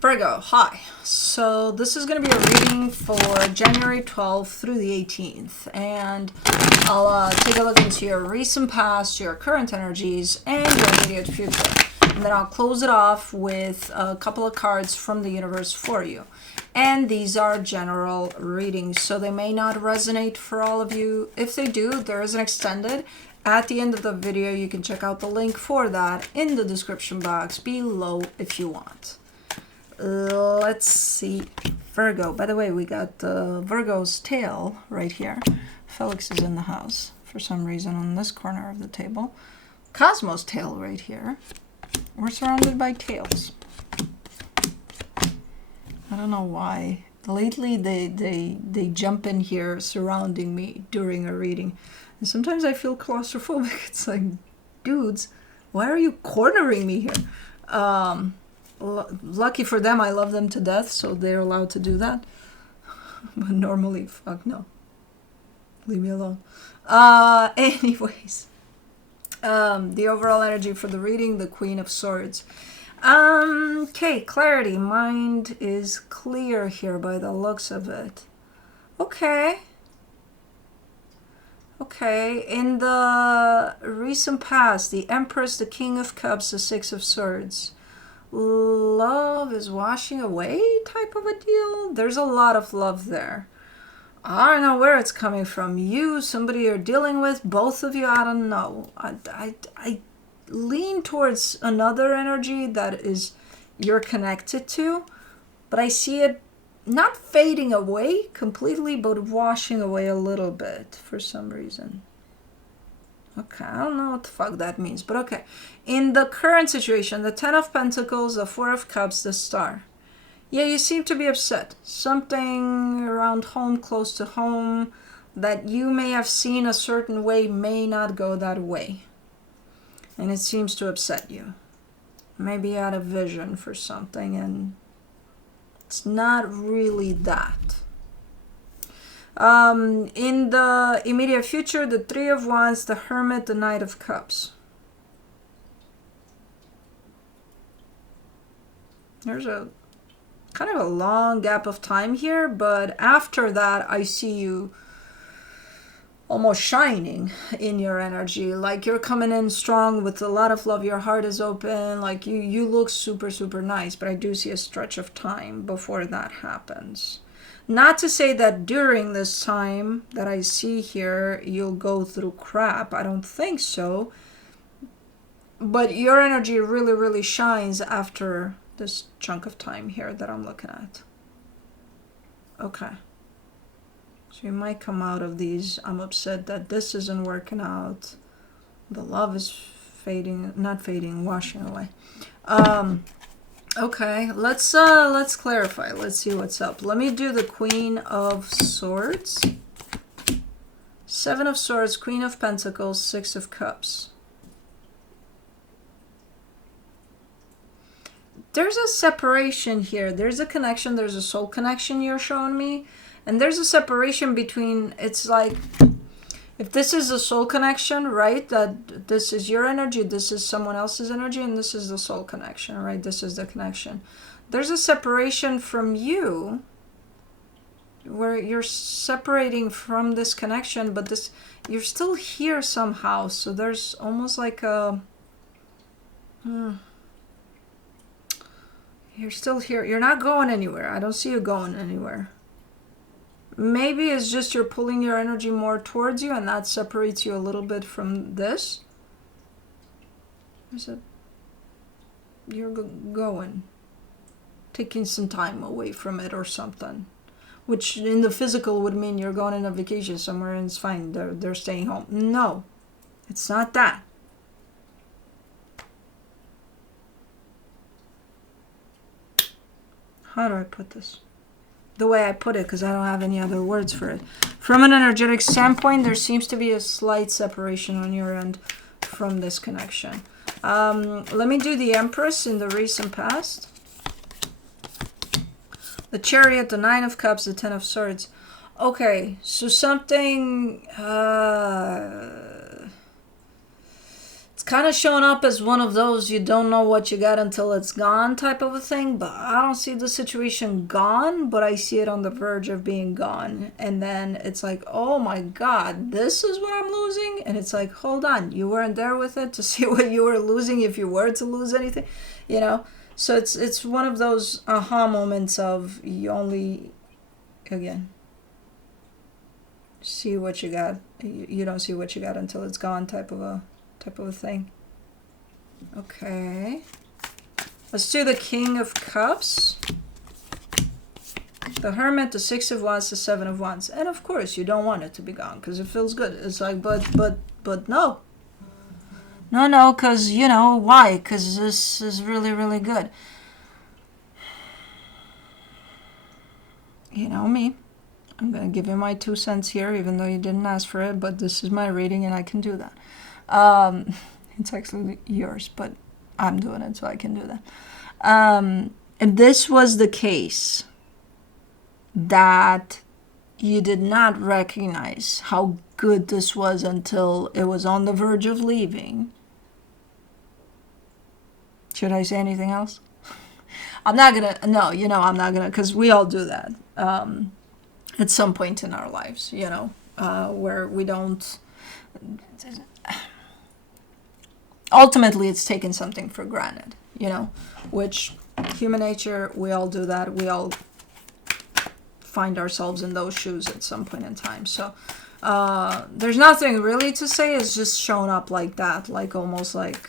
Virgo, hi. So this is going to be a reading for January 12th through the 18th. And I'll take a look into your recent past, your current energies, and your immediate future. And then I'll close it off with a couple of cards from the universe for you. And these are general readings, so they may not resonate for all of you. If they do, there is an extended. At the end of the video, you can check out the link for that in the description box below if you want. Let's see. Virgo. By the way, we got Virgo's tail right here. Felix is in the house for some reason on this corner of the table. Cosmo's tail right here. We're surrounded by tails. I don't know why. Lately, they jump in here surrounding me during a reading. And sometimes I feel claustrophobic. It's like, dudes, why are you cornering me here? Lucky for them, I love them to death, so they're allowed to do that. But normally, fuck no. Leave me alone. Anyways. The overall energy for the reading, the Queen of Swords. Okay, clarity. Mind is clear here by the looks of it. Okay. Okay, in the recent past, the Empress, the King of Cups, the Six of Swords. Love is washing away type of a deal. There's a lot of love there. I don't know where it's coming from. You, somebody you're dealing with, both of you, I don't know. I lean towards another energy that is you're connected to, but I see it not fading away completely, but washing away a little bit for some reason. Okay, I don't know what the fuck that means, but okay. In the current situation, the Ten of Pentacles, the Four of Cups, the Star. Yeah, you seem to be upset. Something around home, close to home, that you may have seen a certain way may not go that way. And it seems to upset you. Maybe you had a vision for something and it's not really that. In the immediate future, the Three of Wands, the Hermit, the Knight of Cups. There's a kind of a long gap of time here, but after that, I see you almost shining in your energy. Like you're coming in strong with a lot of love. Your heart is open. Like you look super, super nice, but I do see a stretch of time before that happens. Not to say that during this time that I see here, you'll go through crap. I don't think so. But your energy really, really shines after this chunk of time here that I'm looking at. Okay. So you might come out of these. I'm upset that this isn't working out. The love is fading, not fading, washing away. Okay, let's clarify. Let's see what's up. Let me do the Queen of Swords. Seven of Swords, Queen of Pentacles, Six of Cups. There's a separation here. There's a connection. There's a soul connection you're showing me. And there's a separation between, it's like, if this is a soul connection, right, that this is your energy, this is someone else's energy, and this is the soul connection, right? This is the connection. There's a separation from you where you're separating from this connection, but this you're still here somehow. So there's almost like a... You're still here. You're not going anywhere. I don't see you going anywhere. Maybe it's just you're pulling your energy more towards you and that separates you a little bit from this. Is it? You're going. Taking some time away from it or something. Which in the physical would mean you're going on a vacation somewhere and it's fine. They're staying home. No. It's not that. How do I put this? The way I put it, because I don't have any other words for it. From an energetic standpoint, there seems to be a slight separation on your end from this connection. Let me do the Empress in the recent past. The Chariot, the Nine of Cups, the Ten of Swords. Okay, so something... kind of showing up as one of those you don't know what you got until it's gone type of a thing, but I don't see the situation gone, but I see it on the verge of being gone. And then it's like, oh my God, this is what I'm losing? And it's like, hold on, you weren't there with it to see what you were losing if you were to lose anything, you know? So it's one of those aha moments of you only, again, see what you got. You don't see what you got until it's gone type of a thing. Okay. Let's do the King of Cups, the Hermit, the Six of Wands, the Seven of Wands. And of course, you don't want it to be gone because it feels good. It's like, but no. No, because, you know, why? Because this is really, really good. You know me. I'm going to give you my 2 cents here, even though you didn't ask for it, but this is my reading and I can do that. It's actually yours, but I'm doing it, so I can do that. If this was the case, that you did not recognize how good this was until it was on the verge of leaving, should I say anything else? I'm not gonna, no, you know, I'm not gonna, because we all do that at some point in our lives, you know, where we don't, ultimately it's taking something for granted, you know, which human nature, we all do that. We all find ourselves in those shoes at some point in time. So there's nothing really to say. It's just shown up like that, like almost like,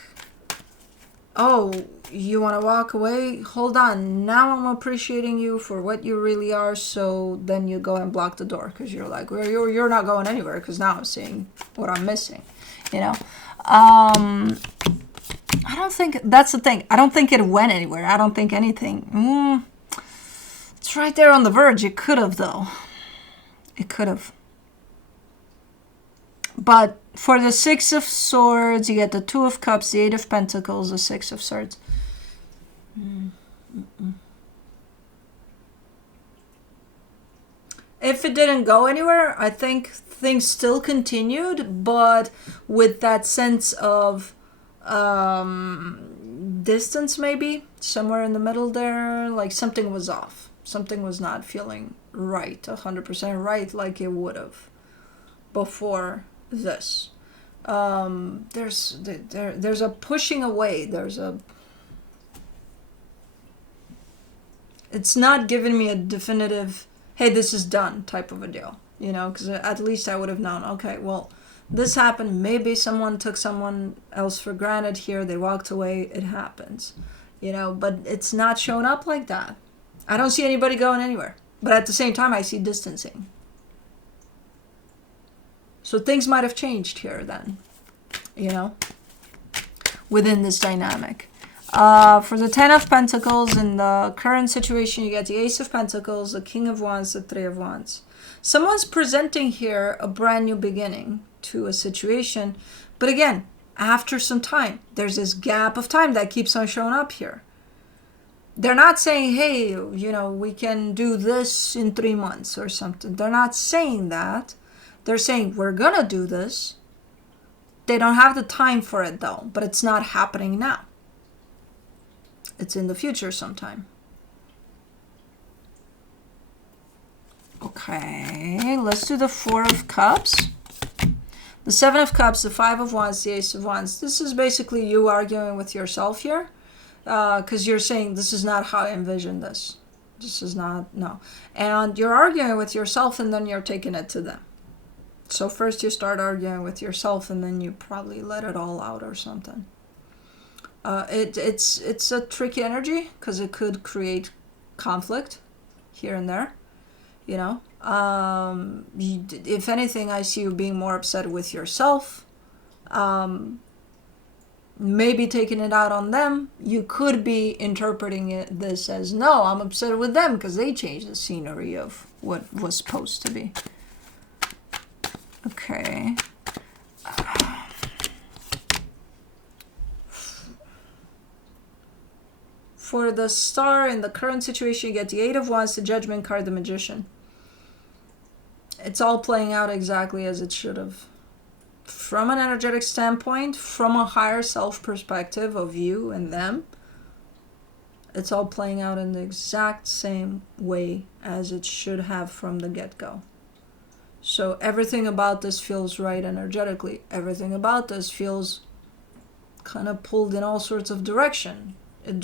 oh, you want to walk away? Hold on. Now I'm appreciating you for what you really are. So then you go and block the door because you're like, well, you're not going anywhere because now I'm seeing what I'm missing, you know. I don't think, that's the thing. I don't think it went anywhere. I don't think anything. It's right there on the verge. It could have, though. It could have. But for the Six of Swords, you get the Two of Cups, the Eight of Pentacles, the Six of Swords. If it didn't go anywhere, I think things still continued, but with that sense of distance, maybe somewhere in the middle there, like something was off. Something was not feeling right, 100% right, like it would have before this. There's a pushing away. It's not giving me a definitive, hey, this is done type of a deal, you know, because at least I would have known, okay, well, this happened. Maybe someone took someone else for granted here. They walked away. It happens, you know, but it's not showing up like that. I don't see anybody going anywhere. But at the same time, I see distancing. So things might have changed here then, you know, within this dynamic. For the Ten of Pentacles, in the current situation, you get the Ace of Pentacles, the King of Wands, the Three of Wands. Someone's presenting here a brand new beginning to a situation. But again, after some time, there's this gap of time that keeps on showing up here. They're not saying, hey, you know, we can do this in 3 months or something. They're not saying that. They're saying, we're going to do this. They don't have the time for it, though. But it's not happening now. It's in the future sometime. Okay, let's do the Four of Cups. The Seven of Cups, the Five of Wands, the Ace of Wands. This is basically you arguing with yourself here. Because you're saying, this is not how I envisioned this. This is not, no. And you're arguing with yourself and then you're taking it to them. So first you start arguing with yourself and then you probably let it all out or something. It's a tricky energy because it could create conflict here and there. You know, if anything, I see you being more upset with yourself. Maybe taking it out on them. You could be interpreting this as, no, I'm upset with them because they changed the scenery of what was supposed to be. Okay. For the Star, in the current situation, you get the Eight of Wands, the Judgment card, the Magician. It's all playing out exactly as it should have. from an energetic standpoint, from a higher self perspective of you and them, it's all playing out in the exact same way as it should have from the get-go. So everything about this feels right energetically. Everything about this feels kind of pulled in all sorts of directions in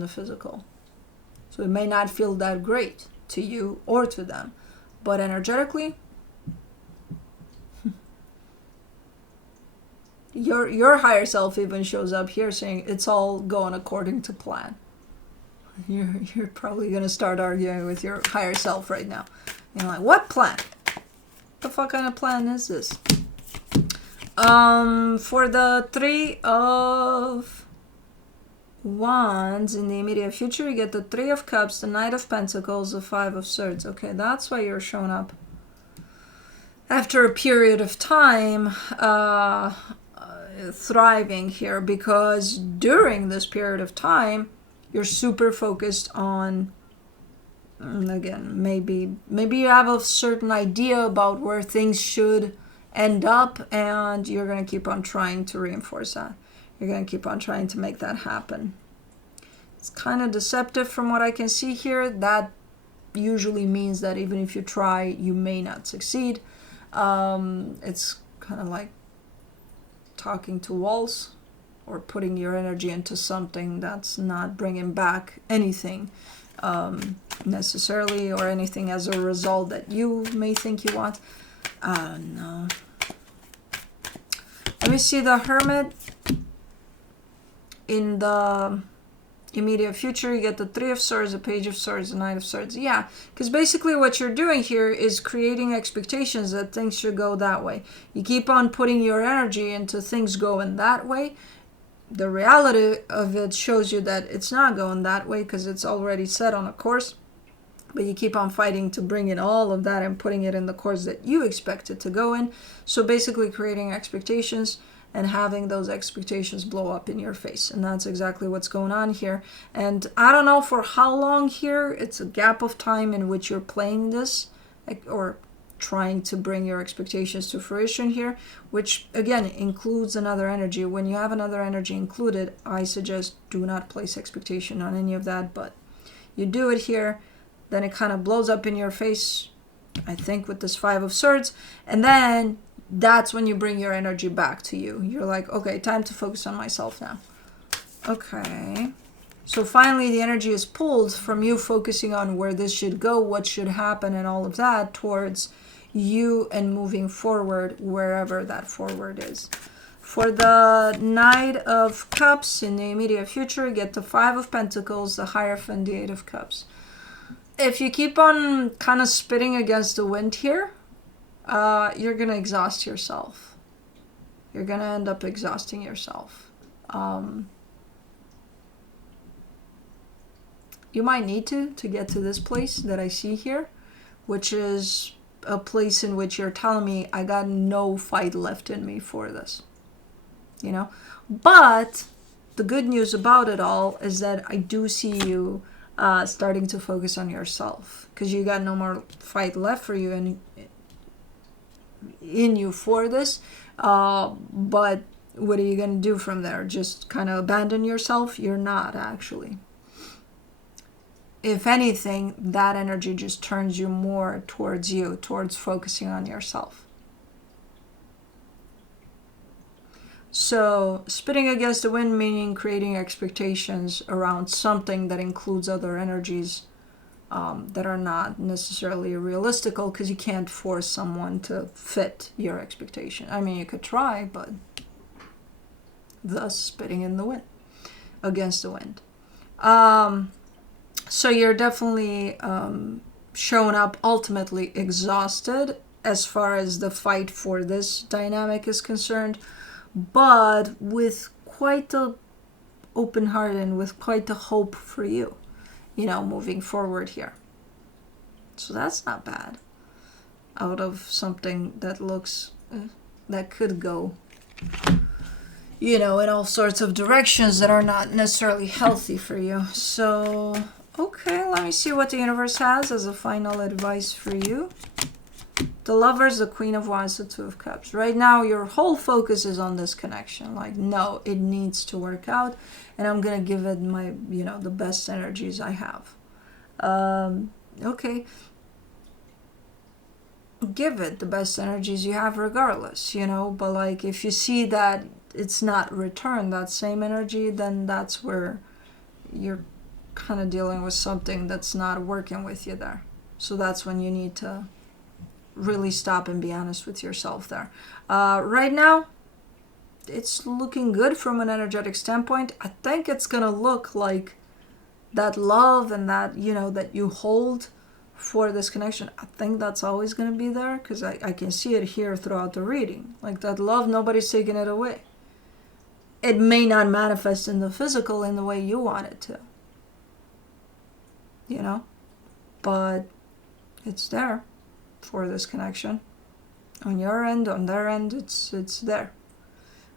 the physical. So it may not feel that great to you or to them, but energetically, your higher self even shows up here saying it's all going according to plan. You're probably going to start arguing with your higher self right now. You're like, what plan? The fuck kind of plan is this? For the 3 of Wands in the immediate future, you get the 3 of Cups, the Knight of Pentacles, the 5 of Swords. Okay, that's why you're showing up after a period of time thriving here, because during this period of time, you're super focused on, again, maybe you have a certain idea about where things should end up, and you're going to keep on trying to reinforce that. You're going to keep on trying to make that happen. It's kind of deceptive from what I can see here. That usually means that even if you try, you may not succeed. It's kind of like talking to walls, or putting your energy into something that's not bringing back anything necessarily, or anything as a result that you may think you want. No. Let me see the Hermit. In the immediate future, you get the 3 of Swords, the Page of Swords, the Knight of Swords. Yeah, because basically what you're doing here is creating expectations that things should go that way. You keep on putting your energy into things going that way. The reality of it shows you that it's not going that way, because it's already set on a course. But you keep on fighting to bring in all of that and putting it in the course that you expect it to go in. So basically creating expectations and having those expectations blow up in your face. And that's exactly what's going on here. And I don't know for how long here. It's a gap of time in which you're playing this, or trying to bring your expectations to fruition here, which again includes another energy. When you have another energy included, I suggest do not place expectation on any of that, but you do it here, then it kind of blows up in your face, I think, with this 5 of Swords, and then that's when you bring your energy back to you. You're like, okay, time to focus on myself now. Okay. So finally the energy is pulled from you focusing on where this should go, what should happen, and all of that, towards you and moving forward wherever that forward is. For the Knight of Cups in the immediate future, you get the 5 of Pentacles, the Hierophant, the 8 of Cups. If you keep on kind of spitting against the wind here, you're going to exhaust yourself. You're going to end up exhausting yourself. You might need to get to this place that I see here, which is a place in which you're telling me I got no fight left in me for this. You know? But the good news about it all is that I do see you starting to focus on yourself, because you got no more fight left for you and in you for this. But what are you going to do from there? Just kind of abandon yourself? You're not, actually. If anything, that energy just turns you more towards you, towards focusing on yourself. So, spitting against the wind, meaning creating expectations around something that includes other energies that are not necessarily realistical, because you can't force someone to fit your expectation. I mean, you could try, but thus spitting in the wind, against the wind. So you're definitely showing up ultimately exhausted as far as the fight for this dynamic is concerned, but with quite the open heart and with quite the hope for you, you know, moving forward here. So that's not bad. Out of something that looks, that could go, you know, in all sorts of directions that are not necessarily healthy for you. So, okay, let me see what the universe has as a final advice for you. The Lovers, the Queen of Wands, the Two of Cups. Right now, your whole focus is on this connection. Like, no, it needs to work out, and I'm going to give it my, the best energies I have. Okay. Give it the best energies you have regardless, but like if you see that it's not returned, that same energy, then that's where you're kind of dealing with something that's not working with you there. So that's when you need to really stop and be honest with yourself there. Right now, it's looking good from an energetic standpoint. I think it's going to look like that love and that, that you hold for this connection. I think that's always going to be there because I can see it here throughout the reading. Like that love, nobody's taking it away. It may not manifest in the physical in the way you want it to. But it's there for this connection. On your end, on their end, it's there.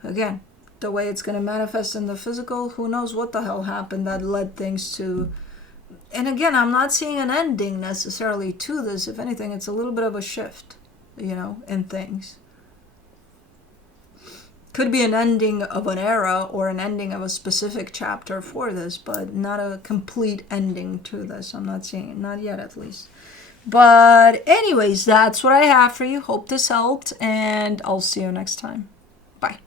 Again, the way it's going to manifest in the physical, who knows what the hell happened that led things to... And again, I'm not seeing an ending necessarily to this. If anything, it's a little bit of a shift, in things. Could be an ending of an era or an ending of a specific chapter for this, but not a complete ending to this. I'm not seeing it, not yet at least. But anyways, that's what I have for you. Hope this helped, and I'll see you next time. Bye.